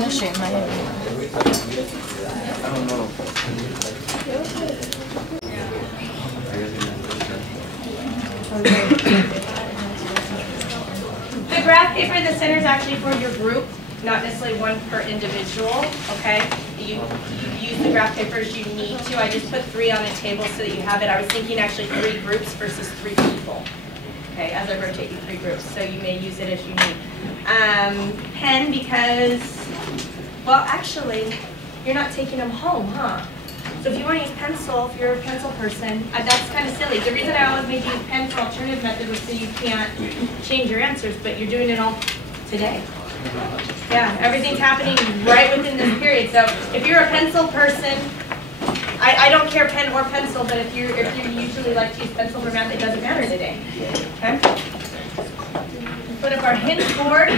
gonna show you my idea. I don't know. The graph paper in the center is actually for your group, not necessarily one per individual, okay? You use the graph paper as you need to. I just put 3 on a table so that you have it. I was thinking actually 3 groups versus 3 people, okay, as I rotate you 3 groups, so you may use it as you need. Pen because, well, actually, you're not taking them home, huh? So if you want to use pencil, if you're a pencil person, that's kind of silly. The reason I always make you use pen for alternative method was so you can't change your answers, but you're doing it all today. Yeah, everything's happening right within this period. So if you're a pencil person, I don't care pen or pencil, but if you usually like to use pencil for math, it doesn't matter today. Okay? Put up our hint board.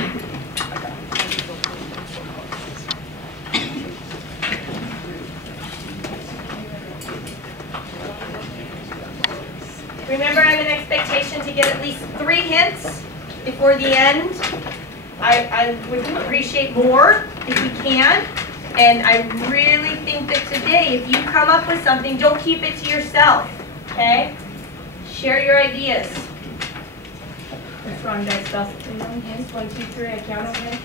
Remember, I have an expectation to get at least 3 hints before the end. I would appreciate more if you can. And I really think that today, if you come up with something, don't keep it to yourself, okay? Share your ideas. What's wrong, guys? Spell something on hands. 1, 2, 3, I count okay?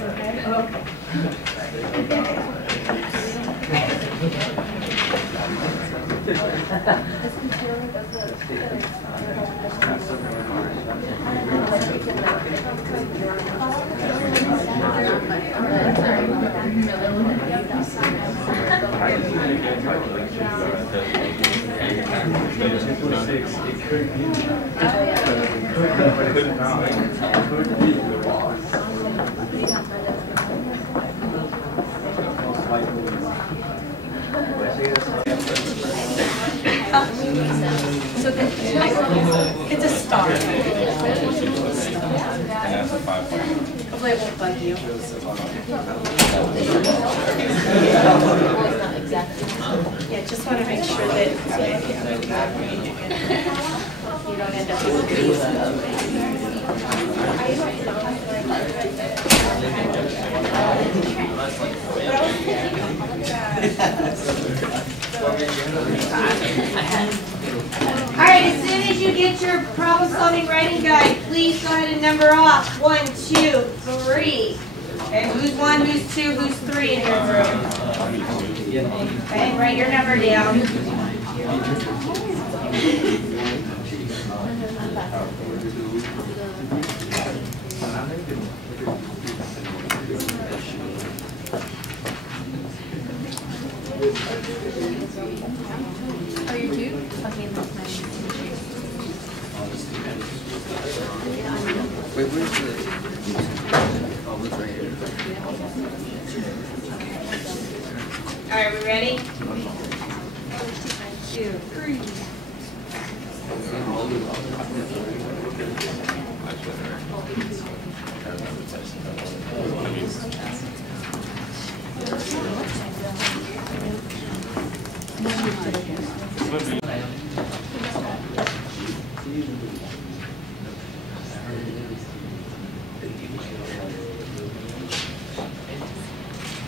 Okay? Okay. So it's a star. Hopefully it won't bug you. Yeah, just want to make sure that you don't end up with these. Alright, as soon as you get your problem-solving writing guide, please go ahead and number off. 1, 2, 3. Okay, who's 1, who's 2, who's 3 in your group? Okay, write your number down. Oh, you do? Okay, that's nice. Wait, where's the... Oh, it's right here. Alright, we ready? 1, 2, 3.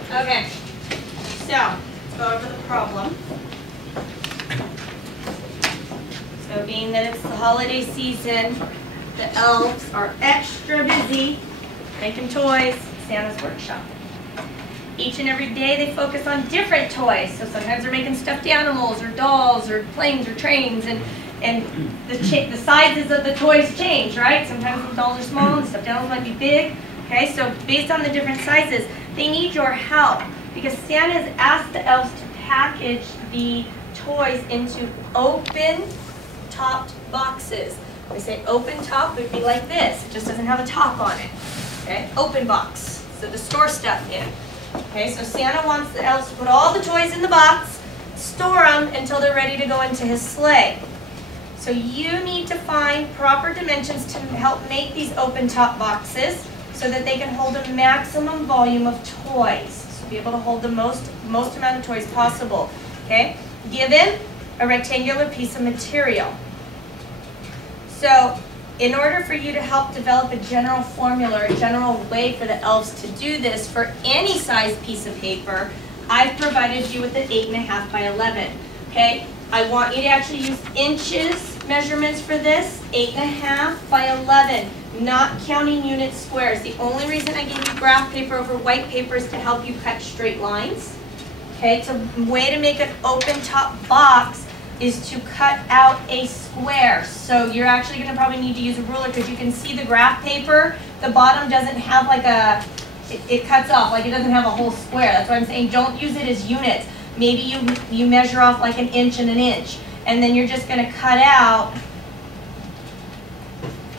Okay, so let's go over the problem. So being that it's the holiday season, the elves are extra busy making toys, Santa's workshop. Each and every day they focus on different toys. So sometimes they're making stuffed animals or dolls or planes or trains, and the sizes of the toys change, right? Sometimes the dolls are small and the stuffed animals might be big. Okay, so based on the different sizes, they need your help because Santa has asked the elves to package the toys into open-topped boxes. They say open top would be like this. It just doesn't have a top on it. Okay, open box, so to store stuff in. Okay, so Santa wants the elves to put all the toys in the box, store them until they're ready to go into his sleigh. So you need to find proper dimensions to help make these open-top boxes so that they can hold a maximum volume of toys. So be able to hold the most amount of toys possible. Okay? Given a rectangular piece of material. So in order for you to help develop a general formula or a general way for the elves to do this for any size piece of paper, I've provided you with an 8.5 by 11. Okay? I want you to actually use inches measurements for this, 8.5 by 11, not counting unit squares. The only reason I gave you graph paper over white paper is to help you cut straight lines. Okay, so a way to make an open top box is to cut out a square. So you're actually going to probably need to use a ruler because you can see the graph paper, the bottom doesn't have like a, it cuts off, like it doesn't have a whole square. That's why I'm saying don't use it as units. Maybe you measure off like an inch and an inch. And then you're just going to cut out,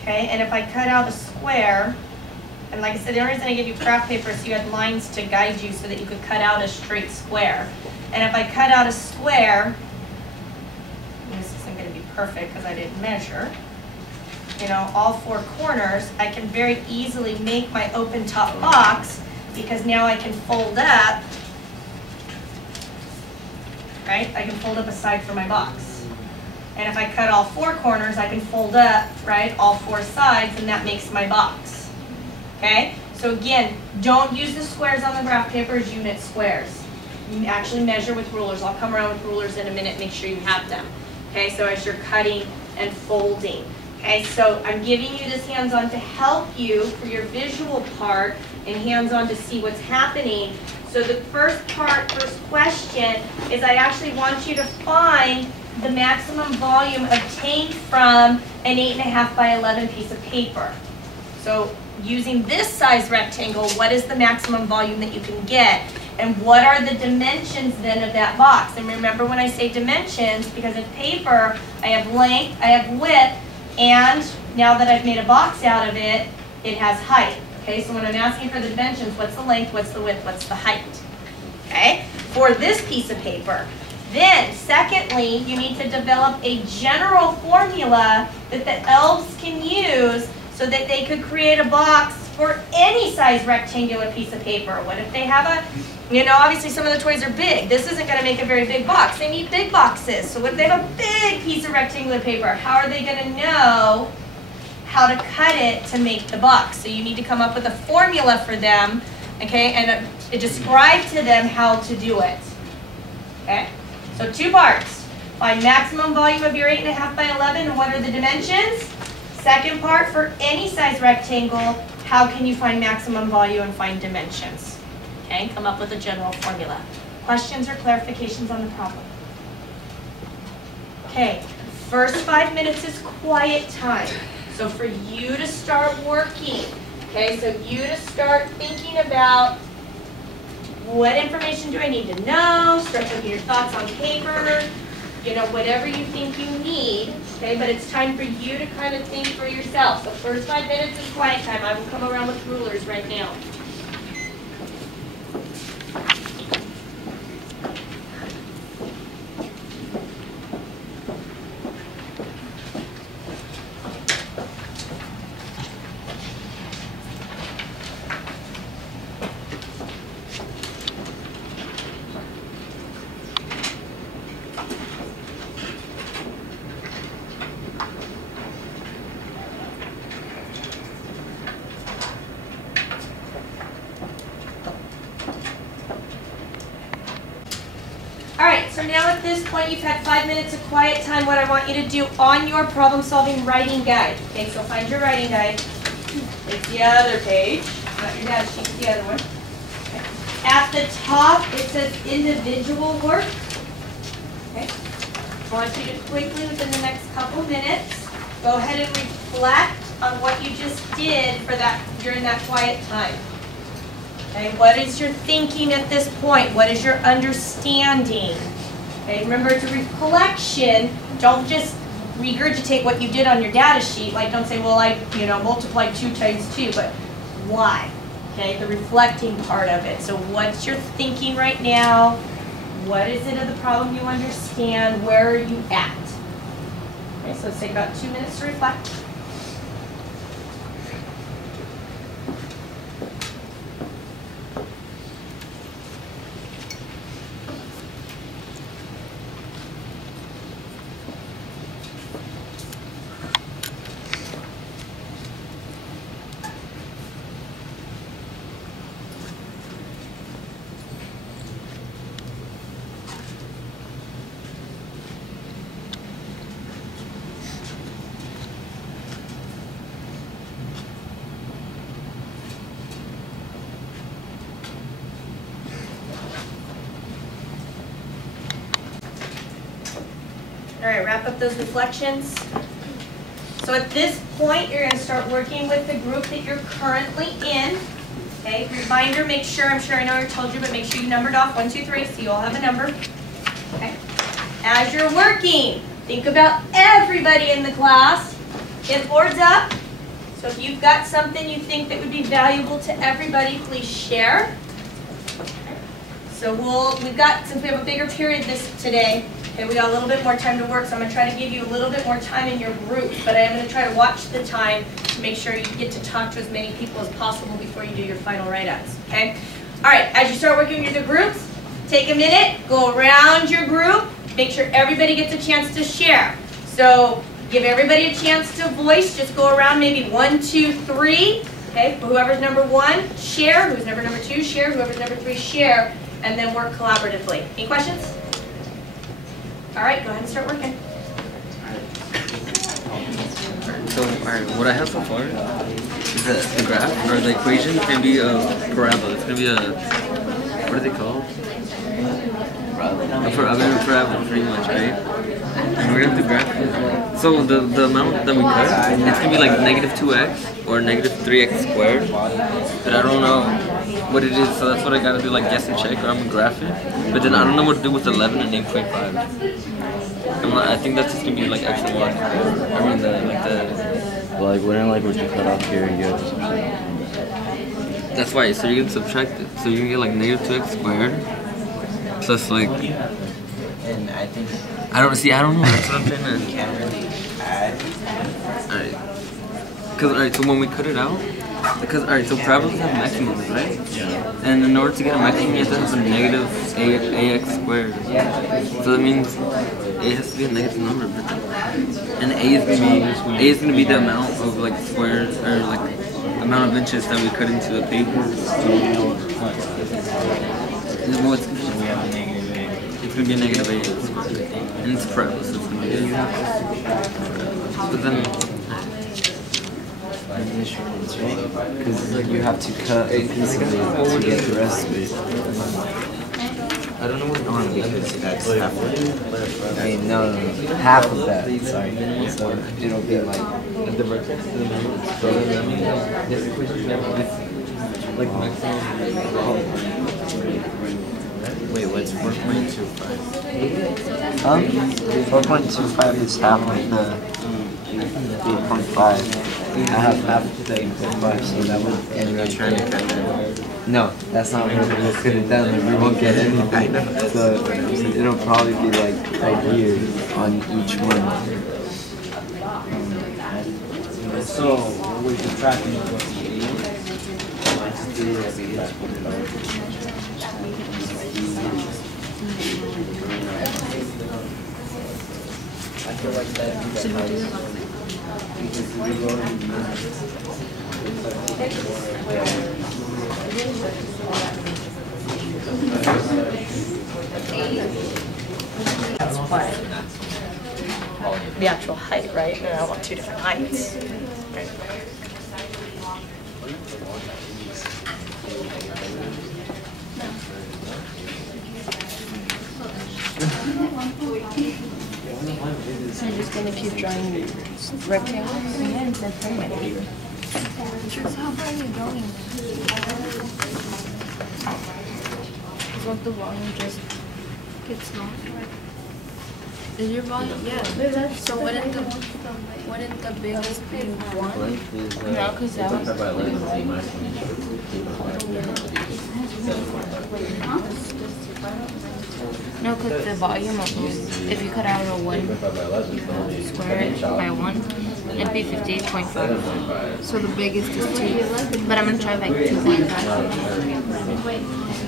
okay, and if I cut out a square, and like I said, the only reason I gave you graph paper is so you had lines to guide you so that you could cut out a straight square. And if I cut out a square, this isn't going to be perfect because I didn't measure, you know, all 4 corners, I can very easily make my open top box because now I can fold up, right? I can fold up a side for my box. And if I cut all 4 corners, I can fold up, right, all 4 sides, and that makes my box. Okay? So again, don't use the squares on the graph paper as unit squares. You actually measure with rulers. I'll come around with rulers in a minute, make sure you have them. Okay, so as you're cutting and folding. Okay, so I'm giving you this hands-on to help you for your visual part and hands-on to see what's happening. So the first question is I actually want you to find the maximum volume obtained from an 8.5 by 11 piece of paper. So using this size rectangle, what is the maximum volume that you can get? And what are the dimensions then of that box? And remember when I say dimensions, because in paper, I have length, I have width, and now that I've made a box out of it, it has height. Okay, so when I'm asking for the dimensions, what's the length, what's the width, what's the height? Okay, for this piece of paper. Then, secondly, you need to develop a general formula that the elves can use so that they could create a box for any size rectangular piece of paper. What if they have a, you know, obviously some of the toys are big. This isn't going to make a very big box. They need big boxes. So what if they have a big piece of rectangular paper? How are they going to know how to cut it to make the box? So you need to come up with a formula for them, okay, and describe to them how to do it. Okay? So 2 parts. Find maximum volume of your 8.5 by 11 and what are the dimensions? Second part, for any size rectangle, how can you find maximum volume and find dimensions? Okay, come up with a general formula. Questions or clarifications on the problem? Okay, first 5 minutes is quiet time. So for you to start working, okay, so you to start thinking about what information do I need to know, start putting your thoughts on paper, you know, whatever you think you need, okay, but it's time for you to kind of think for yourself. So first 5 minutes is quiet time. I will come around with rulers right now. So now at this point, you've had 5 minutes of quiet time. What I want you to do on your problem-solving writing guide. Okay, so find your writing guide. It's the other page. Not your data sheet, the other one. Okay. At the top, it says individual work. Okay. I want you to quickly, within the next couple minutes, go ahead and reflect on what you just did for that during that quiet time. Okay, what is your thinking at this point? What is your understanding? Okay, remember it's a recollection. Don't just regurgitate what you did on your data sheet. Like don't say, well, I multiplied 2 times 2, but why? Okay, the reflecting part of it. So what's your thinking right now? What is it of the problem you understand? Where are you at? Okay, so let's take about 2 minutes to reflect. right, wrap up those reflections. So at this point, you're going to start working with the group that you're currently in. Okay, reminder, make sure, I'm sure I know I told you, but make sure you numbered off 1, 2, 3, so you all have a number. Okay. As you're working, think about everybody in the class. Get boards up. So if you've got something you think that would be valuable to everybody, please share. So we've got, since we have a bigger period today, okay, we got a little bit more time to work, so I'm going to try to give you a little bit more time in your group, but I am going to try to watch the time to make sure you get to talk to as many people as possible before you do your final write-ups, okay? All right, as you start working with your groups, take a minute, go around your group, make sure everybody gets a chance to share. So give everybody a chance to voice, just go around maybe 1, 2, 3, okay? Whoever's number 1, share, who's number 2, share, whoever's number 3, share, and then work collaboratively. Any questions? All right, go ahead and start working. So, alright, what I have so far is the graph, or the equation, is going to be a parabola. It's going to be a, what are they called? A parabola, pretty much, right? And we're going to have to graph. So the amount that we cut, it's going to be like negative 2x or negative 3x squared. But I don't know what it is, so that's what I got to do, like guess and check, or I'm going to graph it. But then I don't know what to do with 11 and 8.5. I think that's just going to be like x and y. I mean, Like, wouldn't like what you cut off here, you have to subtract. That's why, so you're going to subtract it. So you're going to get like negative 2x squared plus like, And I think I don't know, that's what I'm trying you to, can't really add. alright, so when we cut it out, because, alright, so parabolas have maximums, right? Yeah. And in order to get a maximum, you have to have a negative ax squared. So that means a has to be a negative number, but and a is gonna be the amount of like squares, or like amount of inches that we cut into the paper. Well, it's gonna be a negative a squared, and it's parabola, so it's gonna be but then. Because like you have to cut a piece of it to get the rest of it. I don't know what On because that's half of it. I mean, no, half of that. Sorry. So it'll be like the vertex to the number. So that means this equation is like maximum. wait, what's 4.25? 4.25 is half of the 8.5. I have half of the 8.5, so that would. And you're trying to cut it. No, that's not what we could have done. Like, we won't get anything. So it'll probably be like right here on each one. So we're subtracting what the 8 I feel like that because we That's why the actual height, right? And I want 2 different heights. So you're just gonna keep drawing rectangles? Yeah, instead of pyramid. How far are you going? Won't the volume just get smaller? Is your volume? Yeah. So wouldn't the biggest be 1? No, because that was. No, because the volume of those, if you cut out a 1 square it by 1, it'd be 58.5. So the biggest is 2. But I'm going to try like 2.5.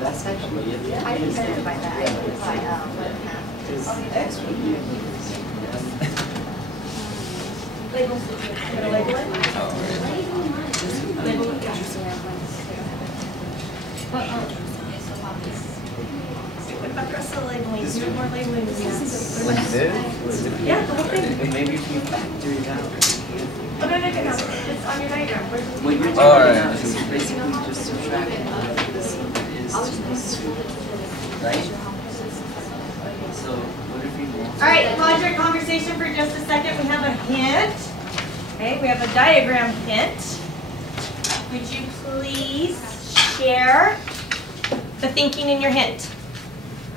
That's actually I didn't by that. I did by X would be. Label. I'm gonna label it. Label it. What about the rest of the labeling? Do more labeling. Like this? Yeah, the whole thing. And maybe if we factor it out. Oh, no. It's on your diagram. Where's the What you're talking about is basically just subtracting this is to this, right? So what if we want? All right, pause your conversation for just a second. We have a hint. Okay, we have a diagram hint. Would you please share the thinking in your hint?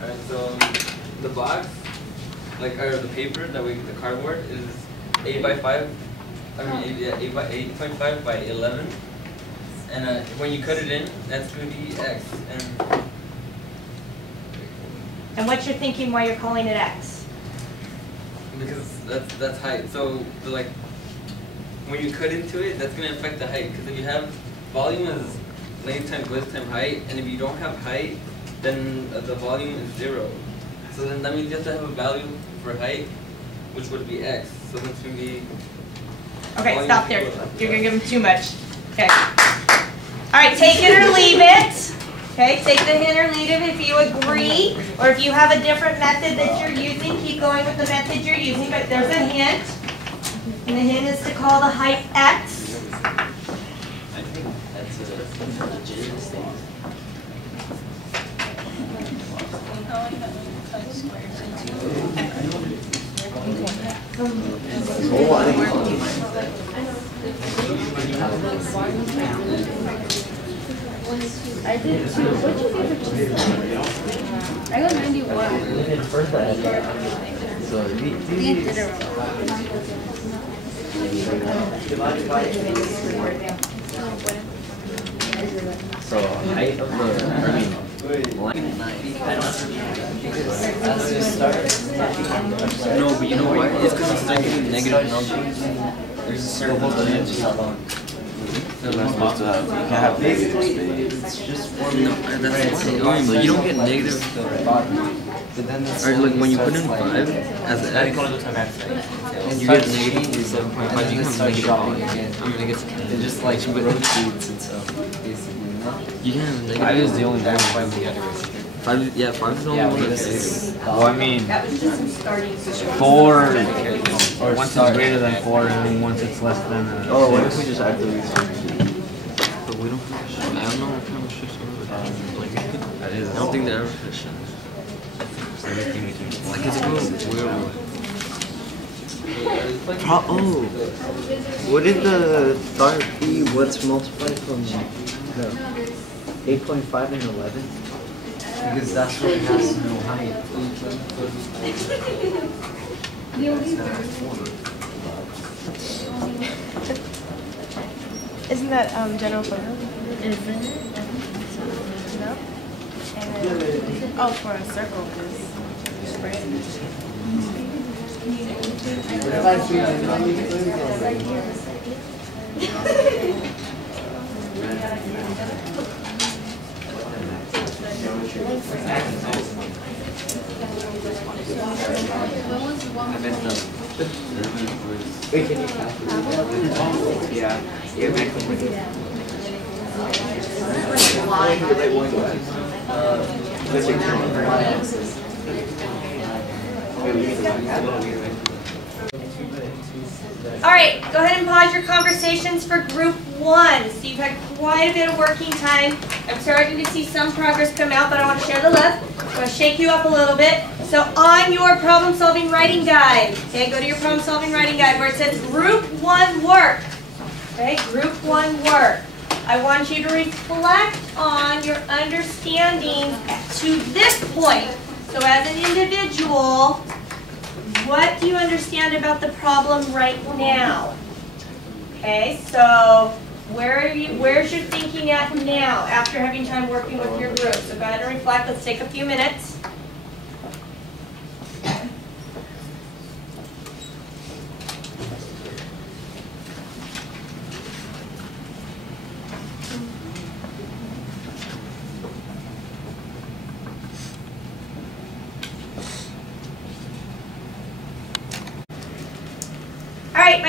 Alright, so the box, like, or the paper that we, the cardboard is 8 by 5. I mean, 8 by 8.5 by 11. And when you cut it in, that's going to be X. And what's your thinking why you're calling it X? Because that's height. So like when you cut into it, that's going to affect the height. Because if you have volume is length times width times height, and if you don't have height, then the volume is 0. So then that means you have to have a value for height, which would be X. So that's going to be. Okay, stop there. You're going to give them too much. Okay. All right, take it or leave it. Okay, take the hint or leave it if you agree. Or if you have a different method that you're using, keep going with the method you're using. But there's a hint. And the hint is to call the height X. I think that's a legitimate statement. I did too. What did you get for I got 91. So He did it So height of the, I mean, line. No, but you know what? It's because it's taking negative numbers. There's a certain percentage how long. You're not supposed to have, you can't have negative space. It's just No, that's fine. But you don't get negative. But then that's Or like when you put in 5 as an X, you get negative 7.5. You can have negative again. I mean, I guess you can. it just like rotates itself, basically. You can have negative. 5 is the only one. That's why we got to 5 is the only one that's negative. Well, I mean, That was just some starting. 4, or once it's greater than 4, and then once it's less than. Oh, what if we just add the But we don't have a shift. I don't know what kind of shifts are like. I don't think they're ever efficient. Like, it's real. Oh, wouldn't the thought be what's multiplied from 8.5 and 11? because that's what has no height. Isn't that general formula? Isn't it? No. And oh, for a circle, because right. Wait, can you calculate? Yeah. Yeah, All right, go ahead and pause your conversations for group 1. So you've had quite a bit of working time. I'm starting to see some progress come out, but I want to share the love. I'm going to shake you up a little bit. So on your problem-solving writing guide, okay, go to your problem-solving writing guide where it says group 1 work. Okay, group 1 work. I want you to reflect on your understanding to this point. So as an individual, what do you understand about the problem right now? Okay, so where's your thinking at now after having time working with your group? So go ahead and reflect. Let's take a few minutes.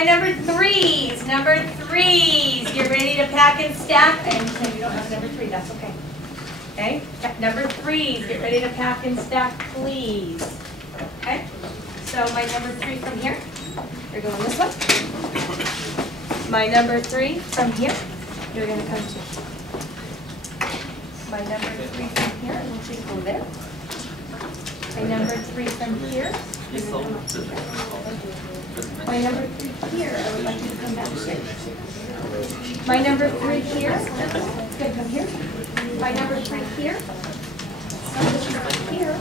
number threes. Number threes. Get ready to pack and stack. I understand you don't have number three. That's okay. Okay? Number threes. Get ready to pack and stack, please. Okay? So my number three from here. You're going this way. My number three from here. You're going to come to. My number three from here. I want you to go there. My number three from here. My number three here, I would like you to come back straight. My number three here, it's going to come here. My number three here. Here.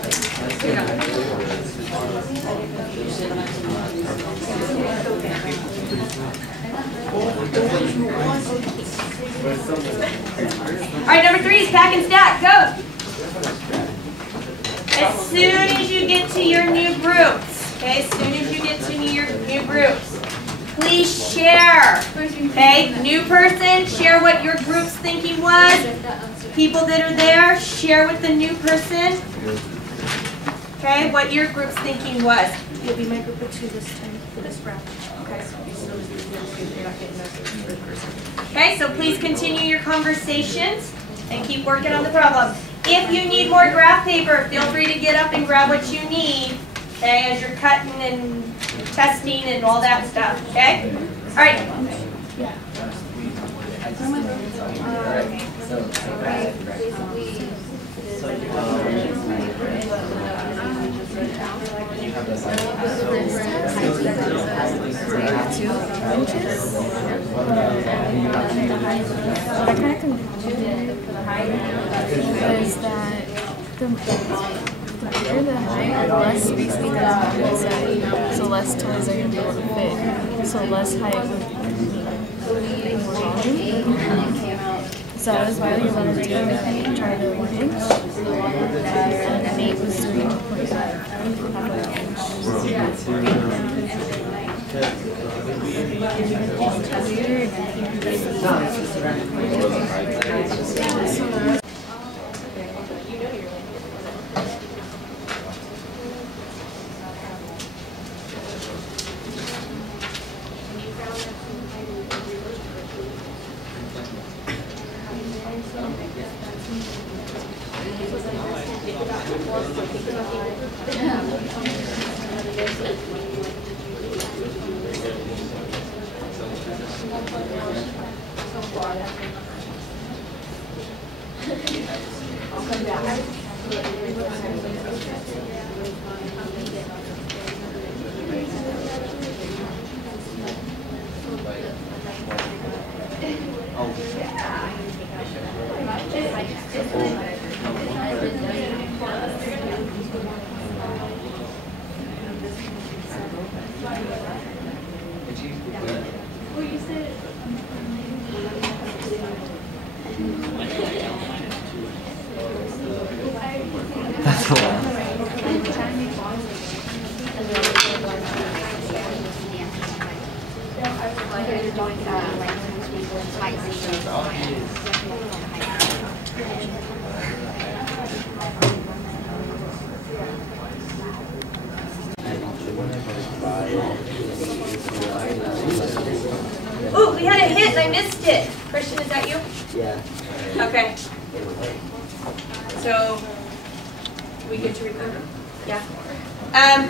All right, number three is pack and stack. Go. As soon as you get to your new groups, okay, as soon as you get to your new groups, please share, okay, new person, share what your group's thinking was, people that are there, share with the new person, okay, what your group's thinking was. You'll be my group of two this time for this round. Okay, so you're not getting that third person. Okay, so please continue your conversations and keep working on the problem. If you need more graph paper, feel free to get up and grab what you need, okay, as you're cutting and testing and all that stuff, okay? All right. What I kind of concluded is that the bigger the height, the less space we have on the side. So less toys are going to be able to fit. So less height would mean more volume. So that is why we wanted to try the 1 inch. And 8 was 3.5 inch. That's a lot. Ooh, we had a hit and I missed it. Christian, is that you? Yeah. Okay. So, we get to record? Yeah.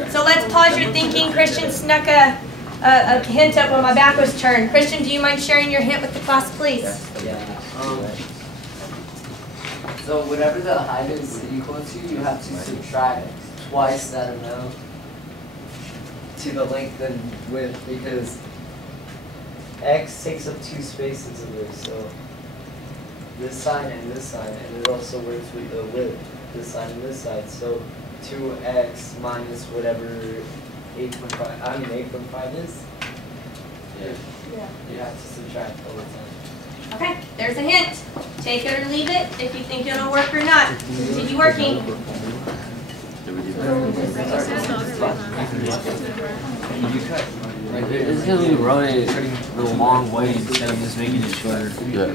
So let's pause your thinking. Christian snuck a hint up when my back was turned. Christian, do you mind sharing your hint with the class, please? Yeah. So whatever the height is equal to, you have to subtract twice that amount to the length and width, because x takes up two spaces of this, so this side and this side, and it also works with the width, this side and this side. So 2x minus whatever 8.5 is. Yeah. You have to subtract all the time. Okay, there's a hint. Take it or leave it if you think it'll work or not. Continue working. It's because we wrote it the long way instead of just making it shorter. Yeah.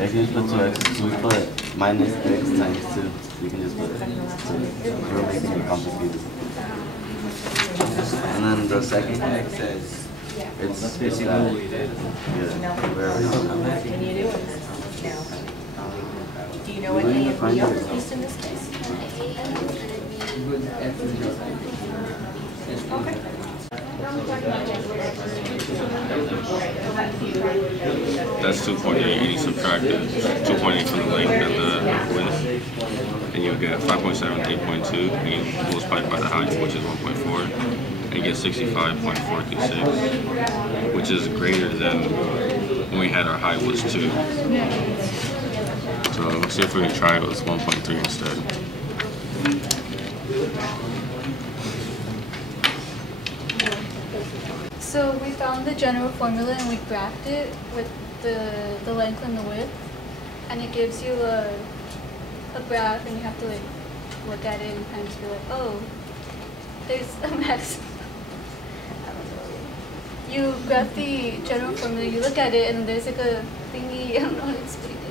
If you put 2x, so we put minus x times 2. You can just put it. So you're making it complicated. And then the second X says It's basically Do you know what A and B are, at least in this case? That's 2.8, and you subtract 2.8 from the length and the width, and you'll get 5.7, 8.2, and you multiply it by the height, which is 1.4, and you get 65.436, which is greater than when we had our height was 2. So let's see if we can try it with 1.3 instead. So we found the general formula and we graphed it with the length and the width, and it gives you a graph, and you have to like look at it and kind of be like, oh, there's a max. You graph the general formula, you look at it, and there's like a thingy. I don't know how to explain it.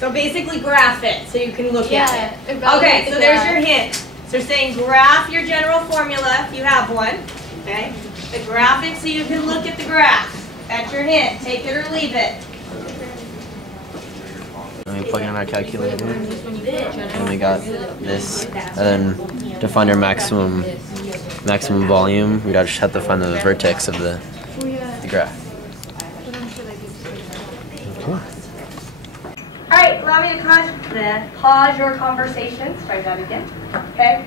So basically graph it so you can look at it. Evaluate Okay, the so there's graph. your hint. So we're saying graph your general formula if you have one. Okay? The graph it so you can look at the graph. That's your hint. Take it or leave it. And we plug in our calculator, and we got this. And then to find our maximum volume, we gotta just have to find the vertex of the graph. Okay. All right, allow me to pause your conversations. Try that again. Okay.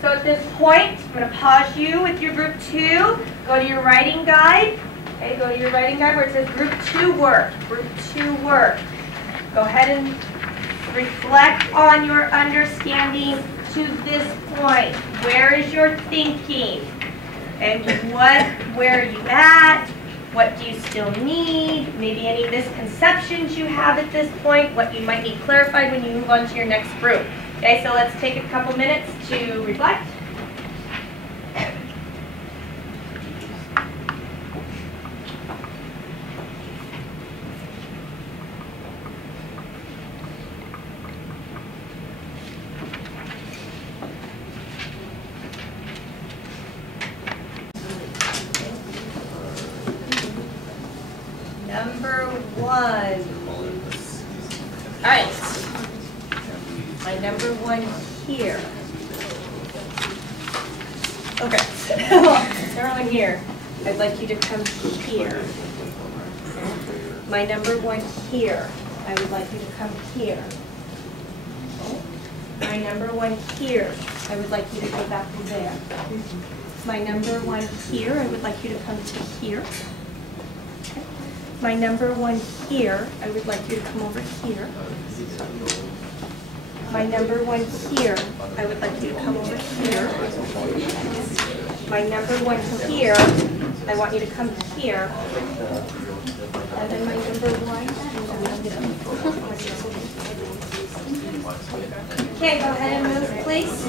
So at this point, I'm going to pause you with your group 2. Go to your writing guide. Okay, go to your writing guide where it says group 2 work. Group 2 work. Go ahead and reflect on your understanding to this point. Where is your thinking? And where are you at? What do you still need? Maybe any misconceptions you have at this point, what you might need clarified when you move on to your next group. Okay, so let's take a couple minutes to reflect. Number 1. All right. My number 1 here. Okay. Everyone here. I'd like you to come here. My number 1 here. I would like you to come here. My number 1 here. I would like you to go back to there. My number 1 here. I would like you to come to here. My number 1 here, I would like you to come over here. My number 1 here, I would like you to come over here. My number 1 here, I want you to come here. And then my number 1. Okay, go ahead and move, please.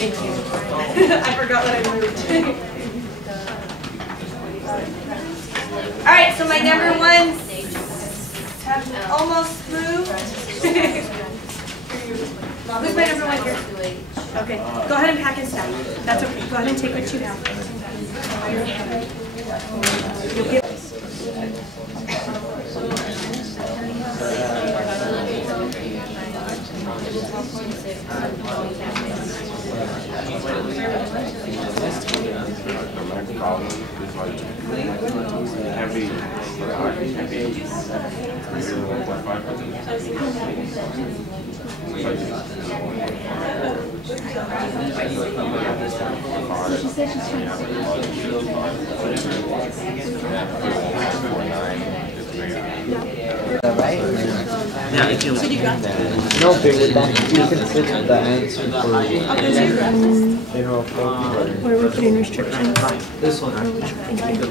Thank you. I forgot what I moved. All right, so my number 1s have almost moved. Who's my number 1 here? Okay, go ahead and pack and stack. That's okay. Go ahead and take what you have. You'll get Yeah, I can. No, but with that, you can switch the answer for general formula. What are we putting restrictions? This one. Thank you.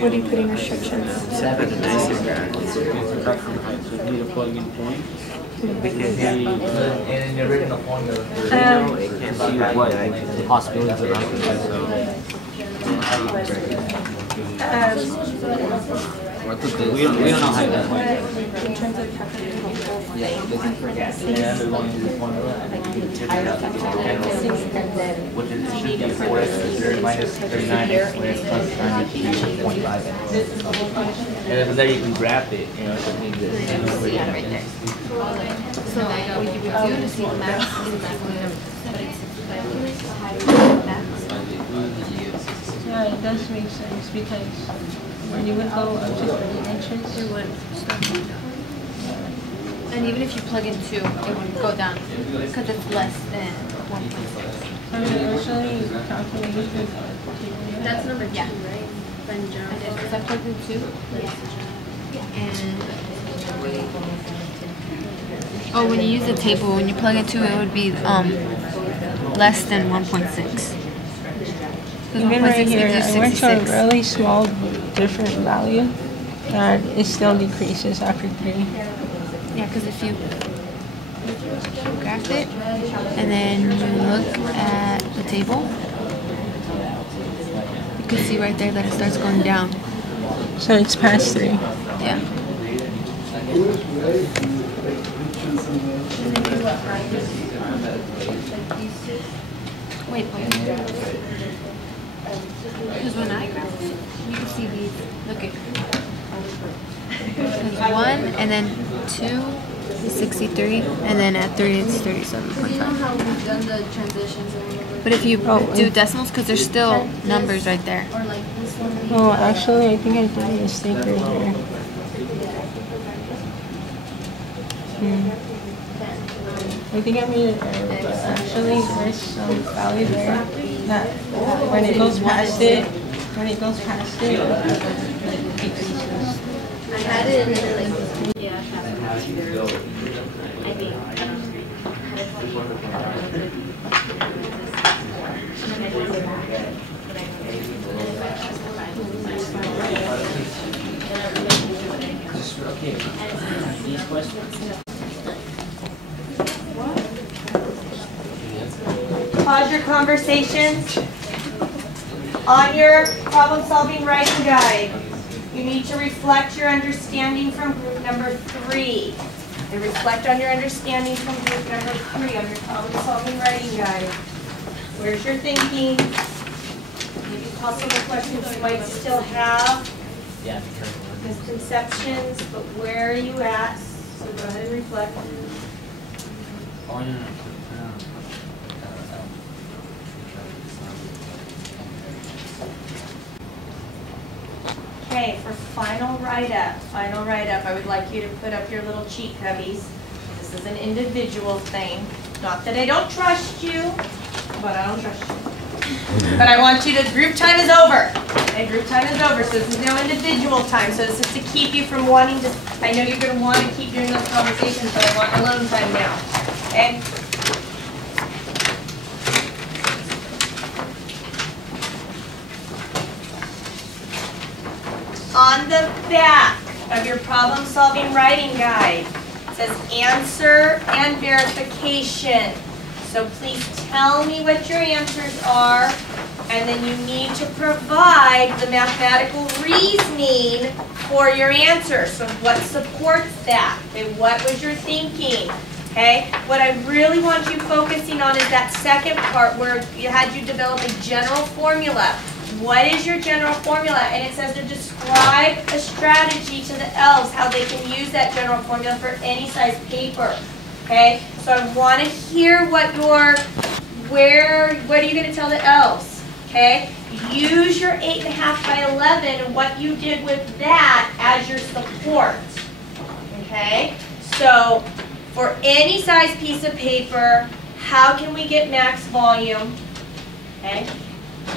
What are you putting restrictions? Seven and So you need a plug-in point. because in the original formula. it can't see what the possibilities of outcomes. So We don't know how to do it. In terms of calculating the whole thing, Yeah, this is for gas. And then we're going to use the formula and then we can figure out the general. Which is, it should be 4x squared minus 39x squared plus 93.5x. And then from there you can graph it, you know, so it means this. Yeah, right there. So what you would do to see the max is that Yeah, it does make sense because when you would go up to 30 inches, it would start going down. And even if you plug in 2, it would go down because it's less than 1.6. I mean, usually calculated. That's number 2, right? Because I plugged in 2. And oh, when you use the table, when you plug in 2, it would be less than 1.6. Even right here, I went to a really small different value and it still decreases after 3. Yeah, because if you graph it and then you look at the table, you can see right there that it starts going down. So it's past 3. Yeah. Wait. Because when I graph it, you can see these. Look at there's 1 and then 2 is 63 and then at 3 it's 37.5. You know how we've done the transitions a little bit? But if you do decimals, because there's still numbers right there. Or like this one? Oh, actually, I think I did a mistake right here. I think I made an error, but actually there's some value there that when it goes past it, it decreases. I had it and then like, yeah, I think, Pause your conversations. On your problem-solving writing guide, you need to reflect your understanding from group number 3. And reflect on your understanding from group number 3 on your problem-solving writing guide. Where's your thinking? Maybe possible questions you might still have. Yeah. Misconceptions, but where are you at? So go ahead and reflect. Okay, for final write-up, I would like you to put up your little cheat cubbies. This is an individual thing. Not that I don't trust you, but I don't trust you. But I want you to, group time is over. Okay, group time is over, so this is now individual time. So this is to keep you from wanting to, I know you're going to want to keep doing those conversations, but I want alone time now. Okay? On the back of your problem-solving writing guide, it says answer and verification. So please tell me what your answers are, and then you need to provide the mathematical reasoning for your answer. So what supports that? Okay, what was your thinking? Okay, what I really want you focusing on is that second part where you had you develop a general formula. What is your general formula? And it says to describe a strategy to the elves, how they can use that general formula for any size paper. Okay, so I want to hear what what are you going to tell the elves? Okay, use your 8.5 by 11 and what you did with that as your support. Okay, so for any size piece of paper, how can we get max volume? Okay.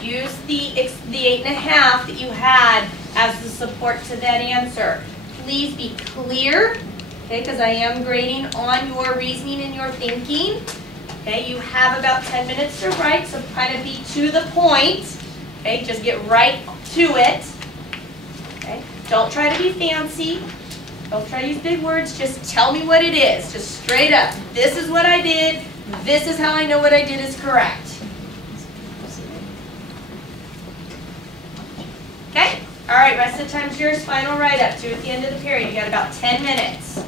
Use the 8.5 that you had as the support to that answer. Please be clear, okay, because I am grading on your reasoning and your thinking. Okay, you have about 10 minutes to write, so kind of be to the point. Okay, just get right to it. Okay, don't try to be fancy. Don't try to use big words. Just tell me what it is. Just straight up. This is what I did. This is how I know what I did is correct. All right, rest of the time's yours. Final write-up. Do at the end of the period. You got about 10 minutes.